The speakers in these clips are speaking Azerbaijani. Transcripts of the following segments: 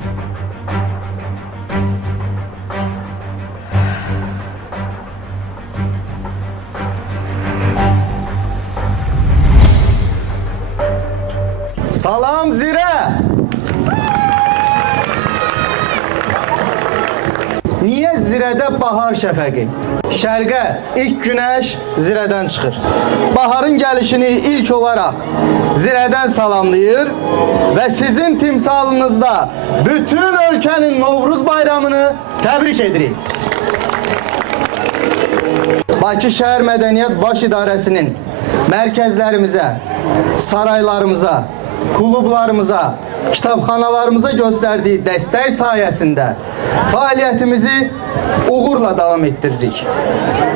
Salam Zirə! Niyə Zirədə bahar şəfəqi? Şərqə ilk günəş Zirədən çıxır. Baharın gəlişini ilk olaraq Zirədən salamlayır və sizin timsalınızda bütün ölkənin Novruz bayramını təbrik edirik. Bakı Şəhər Mədəniyyət Baş İdarəsinin mərkəzlərimizə, saraylarımıza, klublarımıza, kitabxanalarımıza göstərdiyi dəstək sayəsində fəaliyyətimizi uğurla davam etdiririk.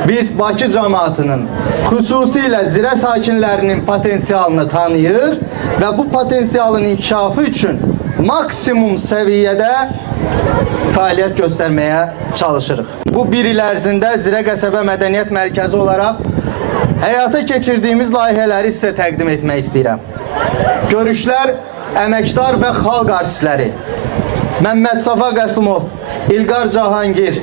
Biz Bakı cəmaatının, xüsusilə Zirə sakinlərinin potensialını tanıyır və bu potensialın inkişafı üçün maksimum səviyyədə fəaliyyət göstərməyə çalışırıq. Bu bir il ərzində Zirə qəsəbə mədəniyyət mərkəzi olaraq həyata keçirdiyimiz layihələri sizə təqdim etmək istəyirəm. Görüşlər əməkdar və xalq artistləri Məmməd Safa Qəsimov, İlqar Cahangir,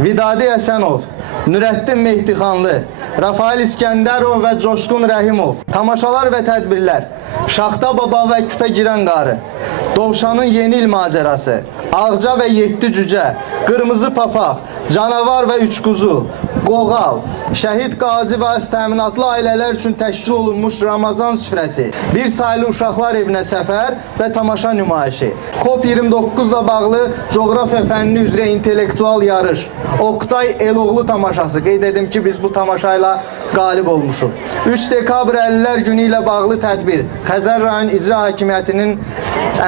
Vidadi Həsənov, Nürəddin Mehdixanlı, Rafael İskəndərov və Coşqun Rəhimov, tamaşalar və tədbirlər, Şaxta Baba və Küpə Girən Qarı, Dovşanın Yeni İl Macerası, Ağca və Yeddi Cücə, Qırmızı Papaq, Canavar və Üç Quzu, Qoğal, Şəhid Qazi və təminatlı ailələr üçün təşkil olunmuş Ramazan süfrəsi, bir sayılı uşaqlar evinə səfər və tamaşa nümayişi, COP29-la bağlı coğrafiya fənni üzrə intellektual yarış, Oktay Eloğlu tamaşası, qeyd edim ki, biz bu tamaşayla qalib olmuşuq. 3 dekabr 50-lər günü ilə bağlı tədbir, Xəzər rayon İcra Hakimiyyətinin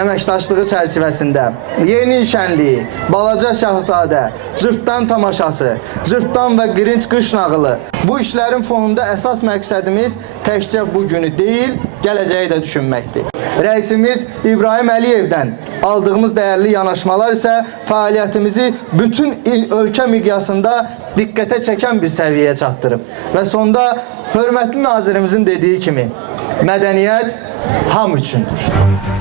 əməkdaşlığı çərçivəsində, Yeni İl şənliyi, Balaca Şahzadə, Cırtdan tamaşası, Cırtdan və Qırınc qış nağılı. Bu işlərin fonunda əsas məqsədimiz təkcə bu günü deyil, gələcəyi də düşünməkdir. Rəisimiz İbrahim Əliyevdən aldığımız dəyərli yanaşmalar isə fəaliyyətimizi bütün ölkə miqyasında diqqətə çəkən bir səviyyəyə çatdırıb. Və sonda hörmətli nazirimizin dediyi kimi, mədəniyyət hamı üçündür.